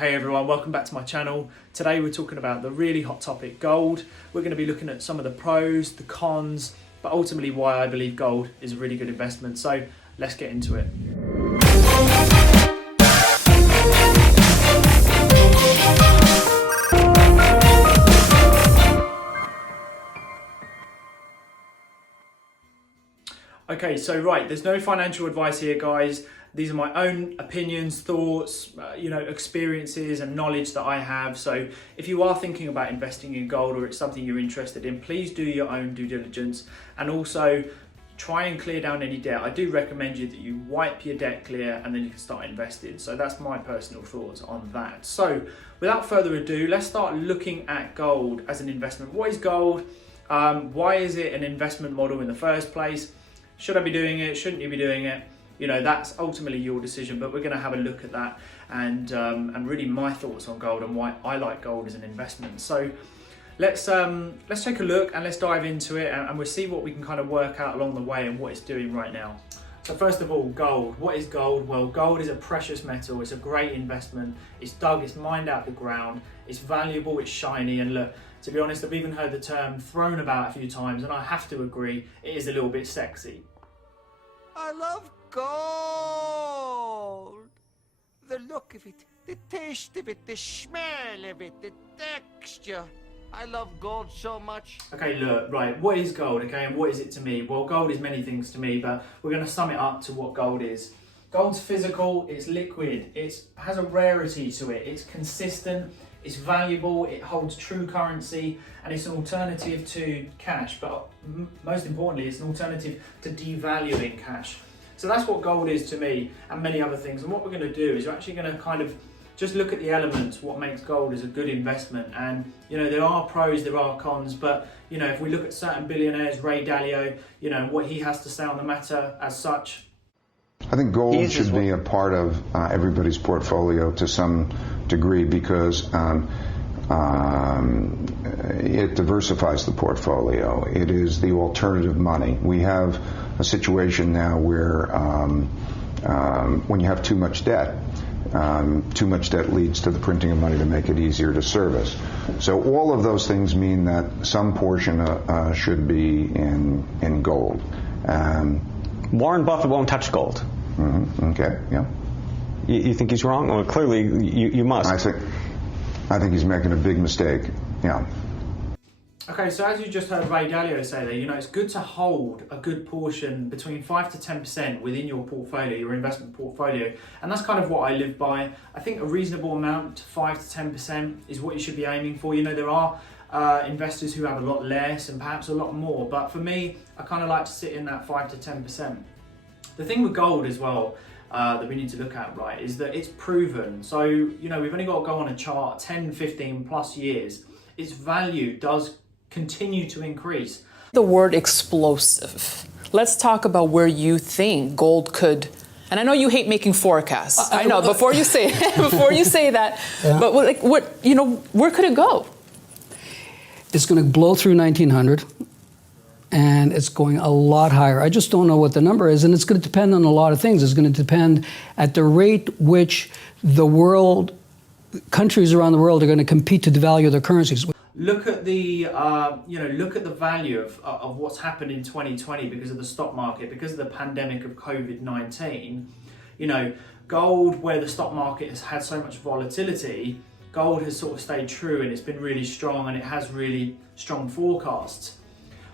Hey everyone, welcome back to my channel. Today we're talking about the really hot topic, gold. We're going to be looking at some of the pros, the cons, but ultimately why I believe gold is a really good investment. So let's get into it. Okay, so right, there's no financial advice here, guys. These are my own opinions, thoughts, experiences and knowledge that I have. So if you are thinking about investing in gold or it's something you're interested in, please do your own due diligence and also try and clear down any debt. I do recommend you that you wipe your debt clear and then you can start investing. So that's my personal thoughts on that. So without further ado, let's start looking at gold as an investment. What is gold? Why is it an investment model in the first place? Should I be doing it? Shouldn't you be doing it? You know, that's ultimately your decision, but we're going to have a look at that and really my thoughts on gold and why I like gold as an investment. So let's take a look and let's dive into it and we'll see what we can kind of work out along the way and what it's doing right now. So first of all, gold. What is gold? Well, gold is a precious metal. It's a great investment. It's dug, it's mined out the ground. It's valuable, it's shiny, and look, to be honest, I've even heard the term thrown about a few times and I have to agree, it is a little bit sexy. I love gold. The look of it, the taste of it, the smell of it, the texture. I love gold so much. Okay, look, right, what is gold, okay, and what is it to me? Well, gold is many things to me, but we're going to sum it up to what gold is. Gold's physical, it's liquid, it has a rarity to it, it's consistent, it's valuable, it holds true currency, and it's an alternative to cash, but most importantly, it's an alternative to devaluing cash. So that's what gold is to me, and many other things. And what we're going to do is we're actually going to kind of just look at the elements, what makes gold as a good investment. And, you know, there are pros, there are cons, but, you know, if we look at certain billionaires, Ray Dalio, you know, what he has to say on the matter as such. I think gold should be a part of everybody's portfolio to some degree because it diversifies the portfolio. It is the alternative money. We have a situation now where when you have too much debt leads to the printing of money to make it easier to service. So all of those things mean that some portion should be in gold. Warren Buffett won't touch gold. Mm-hmm. Okay, yeah. You think he's wrong? Well, clearly you must. I think he's making a big mistake, yeah. Okay, so as you just heard Ray Dalio say there, you know, it's good to hold a good portion between 5 to 10% within your portfolio, your investment portfolio. And that's kind of what I live by. I think a reasonable amount, 5 to 10%, is what you should be aiming for. You know, there are investors who have a lot less and perhaps a lot more. But for me, I kind of like to sit in that 5 to 10%. The thing with gold as well, that we need to look at, right, is that it's proven. So, you know, we've only got to go on a chart 10, 15 plus years. Its value does continue to increase. The word explosive. Let's talk about where you think gold could, and I know you hate making forecasts. I know, before you say that, yeah. But where could it go? It's going to blow through 1900. And it's going a lot higher. I just don't know what the number is, and it's going to depend on a lot of things. It's going to depend at the rate which the world, countries around the world are going to compete to devalue their currencies. Look at the, look at the value of what's happened in 2020 because of the stock market, because of the pandemic of COVID-19. You know, gold, where the stock market has had so much volatility, gold has sort of stayed true and it's been really strong and it has really strong forecasts.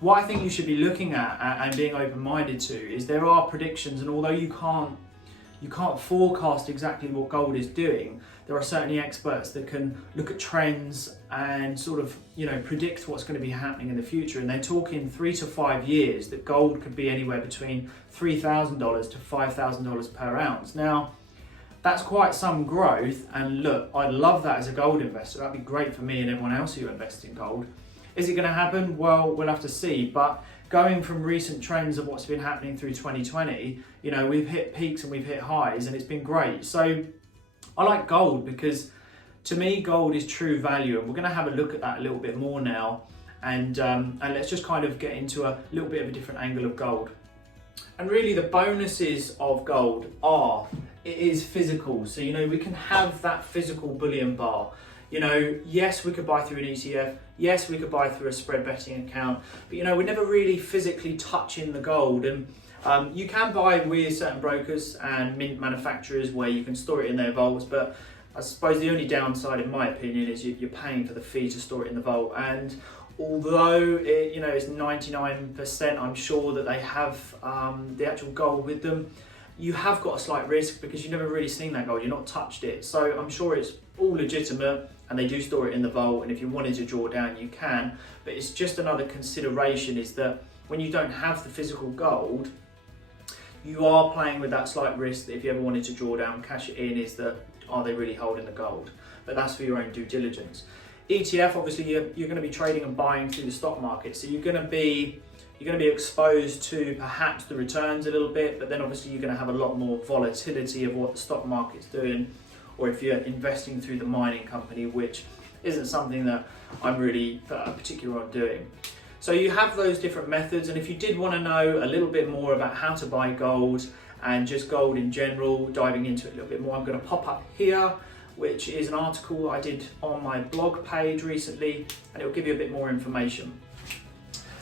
What I think you should be looking at and being open-minded to is there are predictions, and although you can't forecast exactly what gold is doing, there are certainly experts that can look at trends and sort of, you know, predict what's going to be happening in the future. And they're talking 3 to 5 years that gold could be anywhere between $3,000 to $5,000 per ounce. Now, that's quite some growth, and look, I'd love that as a gold investor. That'd be great for me and everyone else who invests in gold. Is it going to happen? Well, we'll have to see. But going from recent trends of what's been happening through 2020, you know, we've hit peaks and we've hit highs and it's been great. So I like gold because to me, gold is true value. And we're going to have a look at that a little bit more now. And let's just kind of get into a little bit of a different angle of gold. And really the bonuses of gold are it is physical. So, we can have that physical bullion bar. Yes, we could buy through an ETF. Yes, we could buy through a spread betting account. But, we're never really physically touching the gold. And you can buy with certain brokers and mint manufacturers where you can store it in their vaults. But I suppose the only downside, in my opinion, is you're paying for the fee to store it in the vault. And although it's 99%, I'm sure that they have the actual gold with them, you have got a slight risk because you've never really seen that gold, you've not touched it. So I'm sure it's all legitimate and they do store it in the vault, and if you wanted to draw down, you can. But it's just another consideration is that when you don't have the physical gold, you are playing with that slight risk that if you ever wanted to draw down, cash it in, is that are they really holding the gold? But that's for your own due diligence. ETF, obviously, you're going to be trading and buying through the stock market, so you're going to be exposed to perhaps the returns a little bit, but then obviously you're going to have a lot more volatility of what the stock market's doing, or if you're investing through the mining company, which isn't something that I'm really particular on doing. So you have those different methods, and if you did want to know a little bit more about how to buy gold and just gold in general, diving into it a little bit more, I'm going to pop up here, which is an article I did on my blog page recently, and it will give you a bit more information.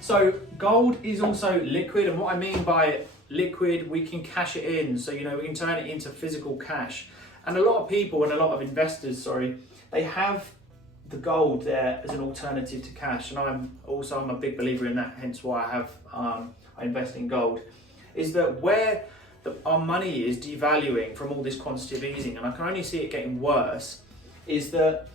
So gold is also liquid, and what I mean by liquid, we can cash it in. So, we can turn it into physical cash. And a lot of people and a lot of investors, they have the gold there as an alternative to cash. And I'm a big believer in that, hence why I invest in gold, is that where our money is devaluing from all this quantitative easing, and I can only see it getting worse, is that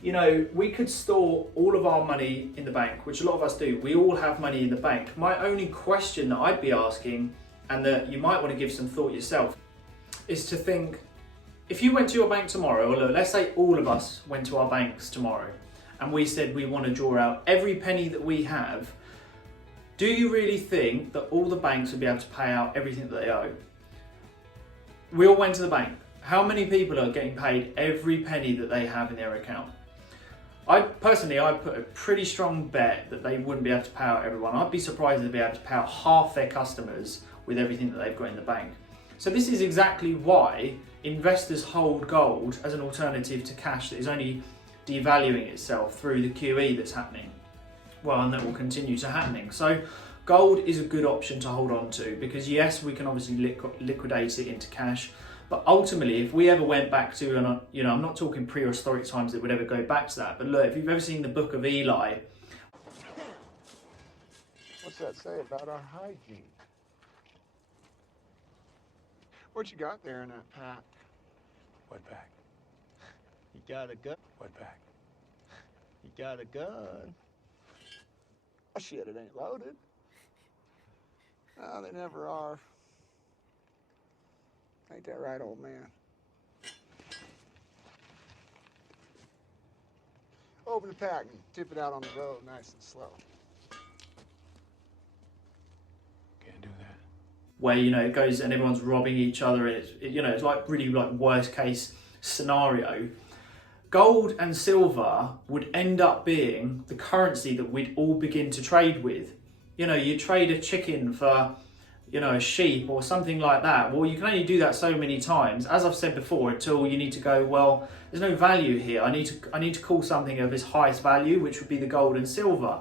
we could store all of our money in the bank, which a lot of us do. We all have money in the bank. My only question that I'd be asking, and that you might want to give some thought yourself, is to think, if you went to your bank tomorrow, or let's say all of us went to our banks tomorrow, and we said we want to draw out every penny that we have, do you really think that all the banks would be able to pay out everything that they owe? We all went to the bank. How many people are getting paid every penny that they have in their account? I'd put a pretty strong bet that they wouldn't be able to pay out everyone. I'd be surprised if they'd be able to pay out half their customers with everything that they've got in the bank. So this is exactly why investors hold gold as an alternative to cash that is only devaluing itself through the QE that's happening. Well, and that will continue to happening. So gold is a good option to hold on to because yes, we can obviously liquidate it into cash. But ultimately, if we ever went back to, and I'm not talking prehistoric times that would ever go back to that, but look, if you've ever seen the Book of Eli. What's that say about our hygiene? What you got there in that pack? What pack? You got a gun? What pack? You got a gun? Oh, shit, it ain't loaded. No, they never are. Ain't that right, old man? Open the pack and tip it out on the road nice and slow. Can't do that. Where, it goes and everyone's robbing each other, and it's like really like worst case scenario. Gold and silver would end up being the currency that we'd all begin to trade with. You trade a chicken for a sheep or something like that. Well, you can only do that so many times, as I've said before, until you need to go, well, there's no value here. I need to call something of its highest value, which would be the gold and silver.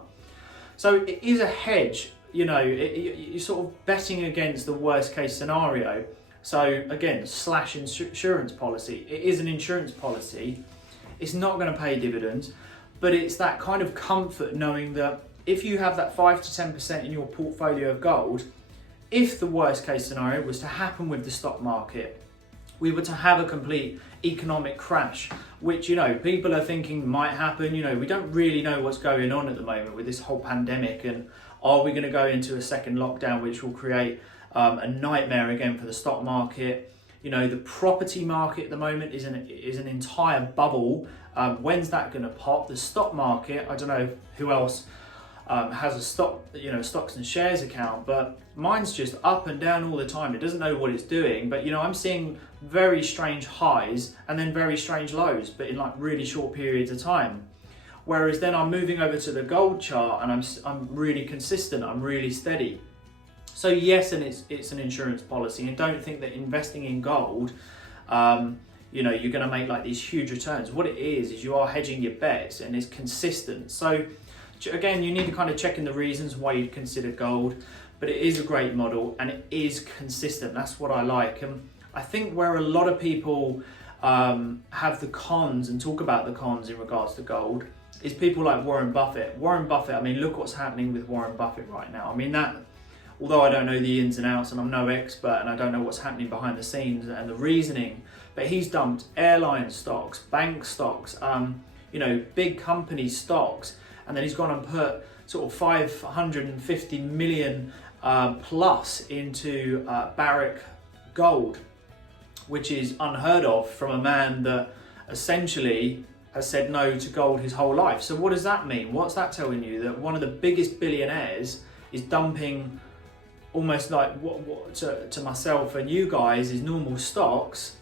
So it is a hedge. You're sort of betting against the worst case scenario. So again, / insurance policy. It is an insurance policy. It's not going to pay dividends, but it's that kind of comfort knowing that if you have that 5 to 10% in your portfolio of gold, if the worst case scenario was to happen with the stock market, we were to have a complete economic crash, which, people are thinking might happen. We don't really know what's going on at the moment with this whole pandemic, and are we going to go into a second lockdown, which will create a nightmare again for the stock market? The property market at the moment is an entire bubble. When's that going to pop? The stock market, I don't know who else has a stocks and shares account, but mine's just up and down all the time. It doesn't know what it's doing, but I'm seeing very strange highs and then very strange lows, but in like really short periods of time. Whereas then I'm moving over to the gold chart and I'm really consistent, I'm really steady. So yes, and it's an insurance policy, and don't think that investing in gold, you know, you're going to make like these huge returns. What it is you are hedging your bets, and it's consistent. So again, you need to kind of check in the reasons why you'd consider gold, but it is a great model and it is consistent. That's what I like. And I think where a lot of people have the cons and talk about the cons in regards to gold is people like Warren Buffett. Warren Buffett, I mean, look what's happening with Warren Buffett right now. I mean, that, although I don't know the ins and outs and I'm no expert and I don't know what's happening behind the scenes and the reasoning, but he's dumped airline stocks, bank stocks, you know, big company stocks, and then he's gone and put sort of 550 million plus into Barrick Gold, which is unheard of from a man that essentially has said no to gold his whole life. So what does that mean? What's that telling you? That one of the biggest billionaires is dumping almost like what to myself and you guys is normal stocks,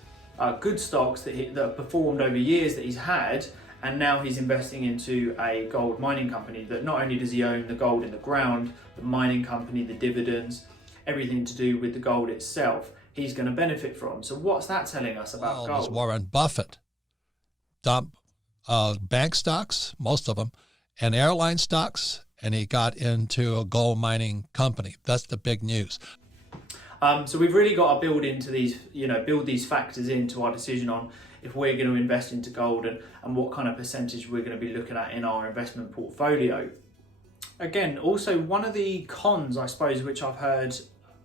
good stocks that have performed over years that he's had, and now he's investing into a gold mining company that not only does he own the gold in the ground, the mining company, the dividends, everything to do with the gold itself, he's going to benefit from. So what's that telling us about gold? Warren Buffett dumped bank stocks, most of them, and airline stocks, and he got into a gold mining company. That's the big news. So we've really got to build into these, you know, build these factors into our decision on if we're going to invest into gold and what kind of percentage we're going to be looking at in our investment portfolio. Again, also one of the cons, I suppose, which I've heard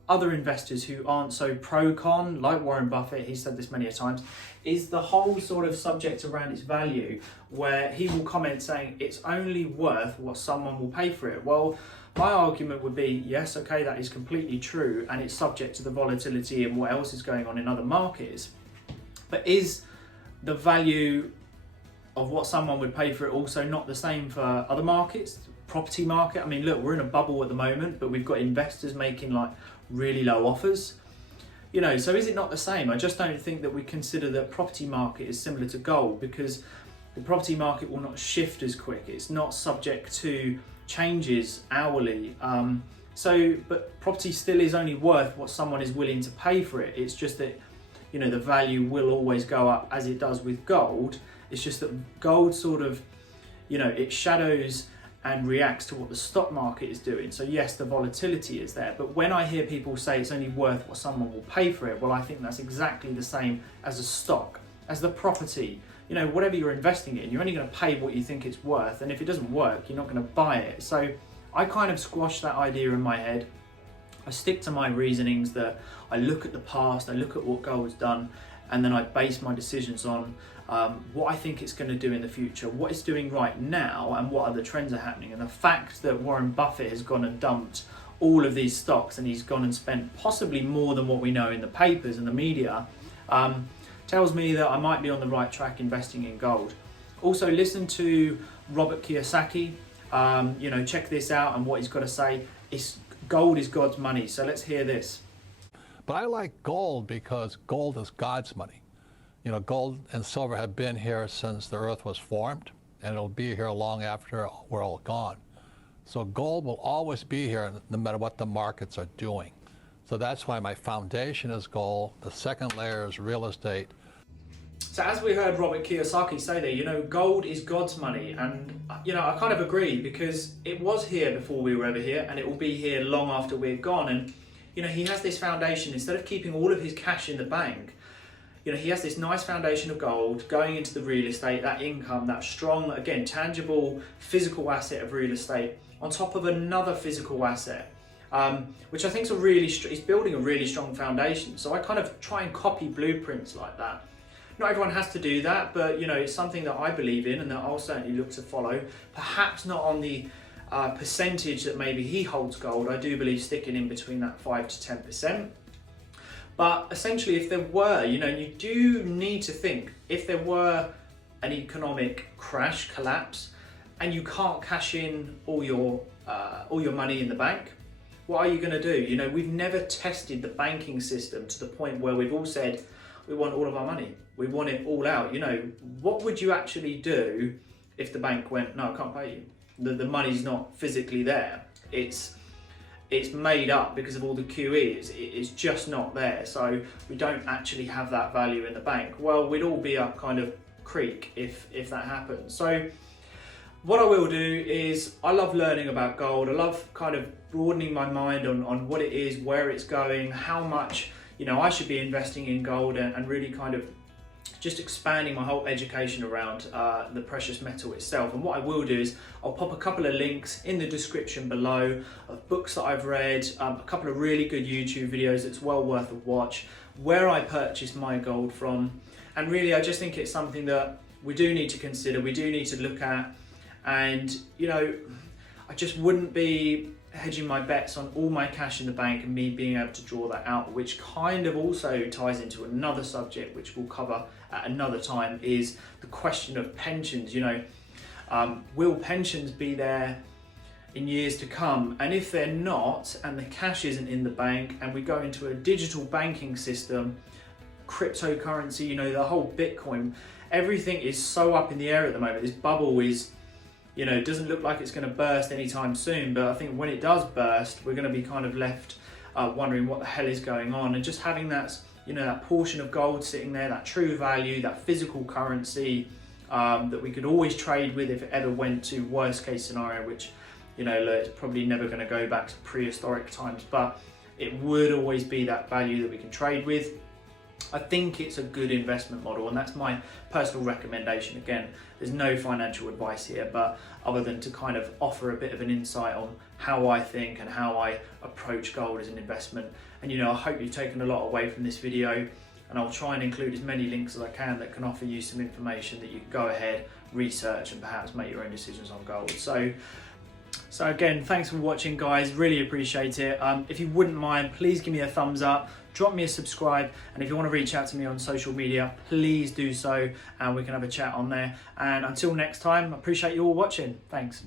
other investors who aren't so pro-con, like Warren Buffett, he's said this many a times, is the whole sort of subject around its value, where he will comment saying it's only worth what someone will pay for it. Well, my argument would be, yes, okay, that is completely true, and it's subject to the volatility and what else is going on in other markets. But is the value of what someone would pay for it also not the same for other markets? Property market, I mean, look, we're in a bubble at the moment, but we've got investors making like really low offers. You know, so is it not the same? I just don't think that we consider that property market is similar to gold, because the property market will not shift as quick. It's not subject to changes hourly. But property still is only worth what someone is willing to pay for it. It's just that, you know, the value will always go up as it does with gold. It's just that gold sort of, you know, it shadows and reacts to what the stock market is doing. So yes, the volatility is there, but when I hear people say it's only worth what someone will pay for it, well, I think that's exactly the same as a stock, as the property. You know, whatever you're investing in, you're only going to pay what you think it's worth, and if it doesn't work, you're not going to buy it. So I kind of squash that idea in my head. I stick to my reasonings that I look at the past, I look at what gold's done, and then I base my decisions on what I think it's going to do in the future, what it's doing right now, and what other trends are happening. And the fact that Warren Buffett has gone and dumped all of these stocks, and he's gone and spent possibly more than what we know in the papers and the media, tells me that I might be on the right track investing in gold. Also, listen to Robert Kiyosaki. You know, check this out and what he's got to say. Gold is God's money. So let's hear this. But I like gold because gold is God's money. You know, gold and silver have been here since the earth was formed, and it'll be here long after we're all gone. So gold will always be here no matter what the markets are doing. So that's why my foundation is gold. The second layer is real estate. So as we heard Robert Kiyosaki say there, you know, gold is God's money. And, you know, I kind of agree, because it was here before we were ever here, and it will be here long after we're gone. And, you know, he has this foundation. Instead of keeping all of his cash in the bank, you know, he has this nice foundation of gold going into the real estate, that income, that strong, again, tangible, physical asset of real estate on top of another physical asset, which I think is he's building a really strong foundation. So I kind of try and copy blueprints like that. Not everyone has to do that, but, you know, it's something that I believe in and that I'll certainly look to follow. Perhaps not on the percentage that maybe he holds gold. I do believe sticking in between that 5 to 10%. But essentially, if there were, you know, you do need to think, if there were an economic crash, collapse, and you can't cash in all your money in the bank, what are you going to do? You know, we've never tested the banking system to the point where we've all said, we want all of our money. We want it all out. You know, what would you actually do if the bank went, no, I can't pay you? The money's not physically there. It's it's made up because of all the QE. It's just not there. So we don't actually have that value in the bank. Well, we'd all be up kind of creek if that happens. So what I will do is, I love learning about gold. I love kind of broadening my mind on what it is, where it's going, how much, you know, I should be investing in gold, and really kind of just expanding my whole education around the precious metal itself. And what I will do is I'll pop a couple of links in the description below of books that I've read, a couple of really good YouTube videos that's well worth a watch, where I purchased my gold from. And really, I just think it's something that we do need to consider, we do need to look at. And, you know, I just wouldn't be hedging my bets on all my cash in the bank and me being able to draw that out, which kind of also ties into another subject which we'll cover at another time, is the question of pensions. You know, will pensions be there in years to come? And if they're not, and the cash isn't in the bank, and we go into a digital banking system, cryptocurrency, you know, the whole Bitcoin, everything is so up in the air at the moment. This bubble is, you know, it doesn't look like it's going to burst anytime soon, but I think when it does burst, we're going to be kind of left wondering what the hell is going on. And just having that, you know, that portion of gold sitting there, that true value, that physical currency that we could always trade with if it ever went to worst case scenario, which, you know, it's probably never going to go back to prehistoric times, but it would always be that value that we can trade with. I think it's a good investment model, and that's my personal recommendation. Again, there's no financial advice here, but other than to kind of offer a bit of an insight on how I think and how I approach gold as an investment. And, you know, I hope you've taken a lot away from this video, and I'll try and include as many links as I can that can offer you some information that you can go ahead, research, and perhaps make your own decisions on gold. So again, thanks for watching, guys. Really appreciate it. If you wouldn't mind, please give me a thumbs up, drop me a subscribe, and if you want to reach out to me on social media, please do so, and we can have a chat on there. And until next time, I appreciate you all watching. Thanks.